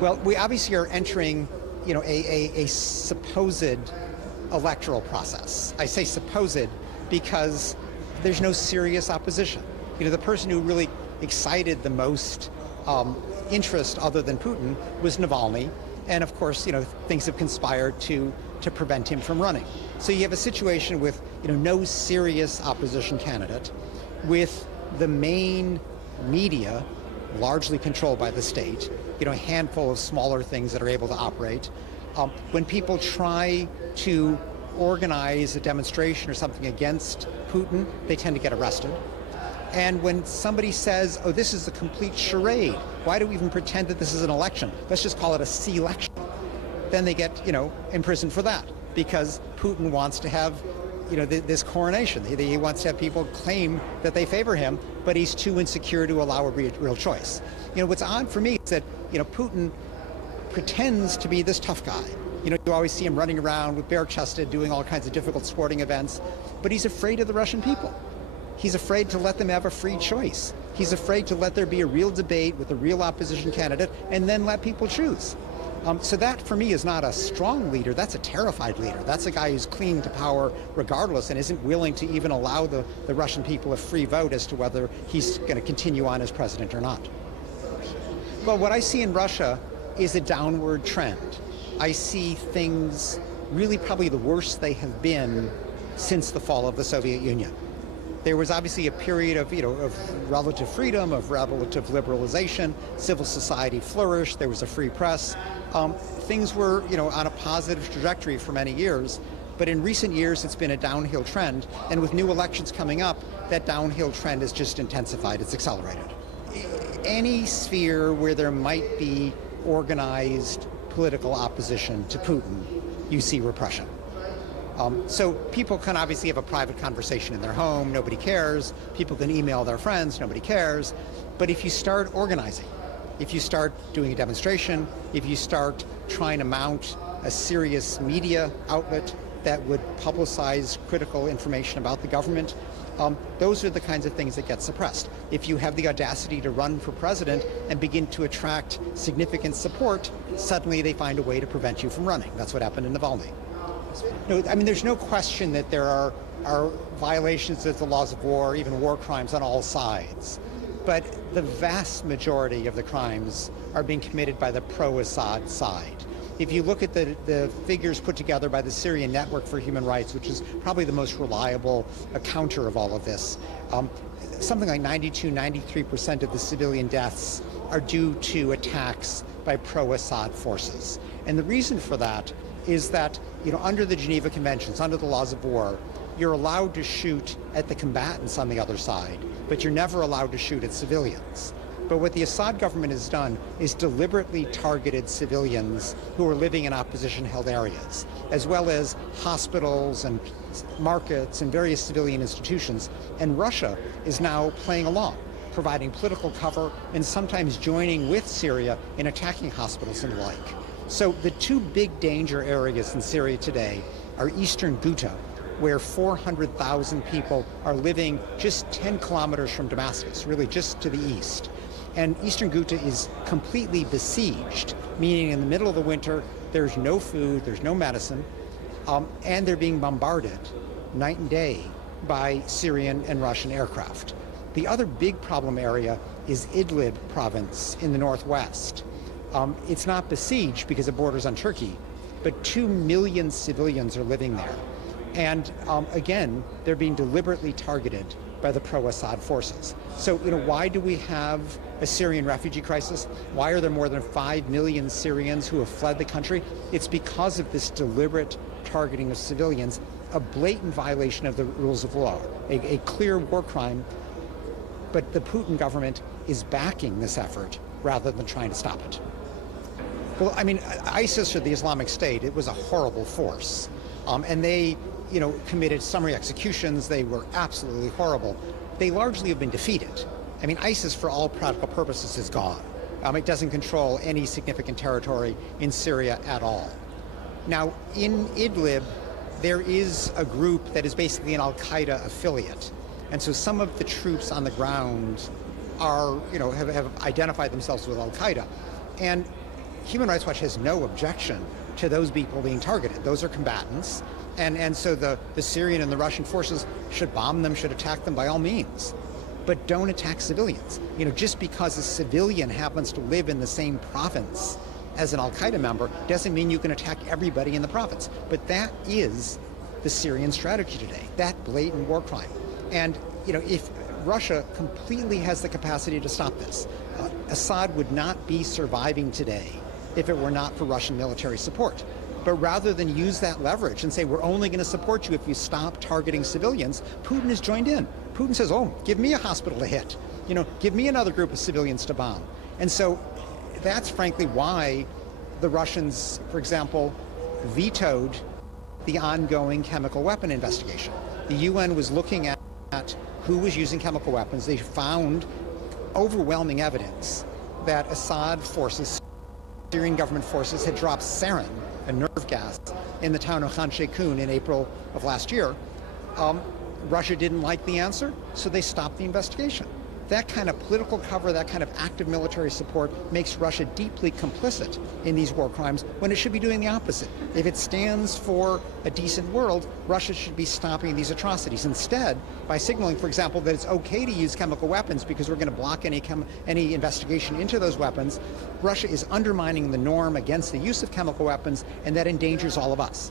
Well, we obviously are entering, a supposed electoral process. I say supposed because there's no serious opposition. The person who really excited the most interest other than Putin was Navalny. And of course, things have conspired to prevent him from running. So you have a situation with, no serious opposition candidate, with the main media largely controlled by the state, a handful of smaller things that are able to operate. When people try to organize a demonstration or something against Putin, they tend to get arrested. And when somebody says, oh, this is a complete charade, why do we even pretend that this is an election? Let's just call it a C-election. Then they get, imprisoned for that because Putin wants to have, this coronation. He wants to have people claim that they favor him, but he's too insecure to allow a real choice. What's odd for me is that, Putin pretends to be this tough guy. You always see him running around with bare-chested, doing all kinds of difficult sporting events, but he's afraid of the Russian people. He's afraid to let them have a free choice. He's afraid to let there be a real debate with a real opposition candidate and then let people choose. So that, for me, is not a strong leader. That's a terrified leader. That's a guy who's clinging to power regardless and isn't willing to even allow the Russian people a free vote as to whether he's going to continue on as president or not. Well, what I see in Russia is a downward trend. I see things really probably the worst they have been since the fall of the Soviet Union. There was obviously a period of, of relative freedom, of relative liberalization. Civil society flourished. There was a free press. Things were, on a positive trajectory for many years. But in recent years, it's been a downhill trend. And with new elections coming up, that downhill trend has just intensified. It's accelerated. Any sphere where there might be organized political opposition to Putin, you see repression. So people can obviously have a private conversation in their home, nobody cares. People can email their friends, nobody cares. But if you start organizing, if you start doing a demonstration, if you start trying to mount a serious media outlet that would publicize critical information about the government, those are the kinds of things that get suppressed. If you have the audacity to run for president and begin to attract significant support, suddenly they find a way to prevent you from running. That's what happened in Navalny. No, there's no question that there are violations of the laws of war, even war crimes on all sides. But the vast majority of the crimes are being committed by the pro-Assad side. If you look at the figures put together by the Syrian Network for Human Rights, which is probably the most reliable counter of all of this, something like 93% of the civilian deaths are due to attacks by pro-Assad forces. And the reason for that is that, under the Geneva Conventions, under the laws of war, you're allowed to shoot at the combatants on the other side, but you're never allowed to shoot at civilians. But what the Assad government has done is deliberately targeted civilians who are living in opposition-held areas, as well as hospitals and markets and various civilian institutions. And Russia is now playing along, providing political cover and sometimes joining with Syria in attacking hospitals and the like. So the two big danger areas in Syria today are eastern Ghouta, where 400,000 people are living just 10 kilometers from Damascus, really just to the east. And eastern Ghouta is completely besieged, meaning in the middle of the winter, there's no food, there's no medicine, and they're being bombarded night and day by Syrian and Russian aircraft. The other big problem area is Idlib province in the northwest. It's not besieged because it borders on Turkey, but 2 million civilians are living there. And again, they're being deliberately targeted by the pro-Assad forces. So, why do we have a Syrian refugee crisis? Why are there more than 5 million Syrians who have fled the country? It's because of this deliberate targeting of civilians, a blatant violation of the rules of law, a clear war crime. But the Putin government is backing this effort rather than trying to stop it. Well, ISIS, or the Islamic State, it was a horrible force. And they, committed summary executions. They were absolutely horrible. They largely have been defeated. ISIS, for all practical purposes, is gone. It doesn't control any significant territory in Syria at all. Now, in Idlib, there is a group that is basically an al-Qaeda affiliate. And so some of the troops on the ground are, have identified themselves with al-Qaeda. And Human Rights Watch has no objection to those people being targeted. Those are combatants. And so the Syrian and the Russian forces should bomb them, should attack them by all means. But don't attack civilians. Just because a civilian happens to live in the same province as an al-Qaeda member doesn't mean you can attack everybody in the province. But that is the Syrian strategy today, that blatant war crime. And if Russia completely has the capacity to stop this, Assad would not be surviving today if it were not for Russian military support. But rather than use that leverage and say, we're only going to support you if you stop targeting civilians, Putin has joined in. Putin says, oh, give me a hospital to hit. Give me another group of civilians to bomb. And so that's frankly why the Russians, for example, vetoed the ongoing chemical weapon investigation. The UN was looking at who was using chemical weapons. They found overwhelming evidence that Assad forces, Syrian government forces, had dropped sarin, a nerve gas, in the town of Khan Sheikhoun in April of last year. Russia didn't like the answer, so they stopped the investigation. That kind of political cover, that kind of active military support makes Russia deeply complicit in these war crimes when it should be doing the opposite. If it stands for a decent world, Russia should be stopping these atrocities. Instead, by signaling, for example, that it's okay to use chemical weapons because we're going to block any investigation into those weapons, Russia is undermining the norm against the use of chemical weapons, and that endangers all of us.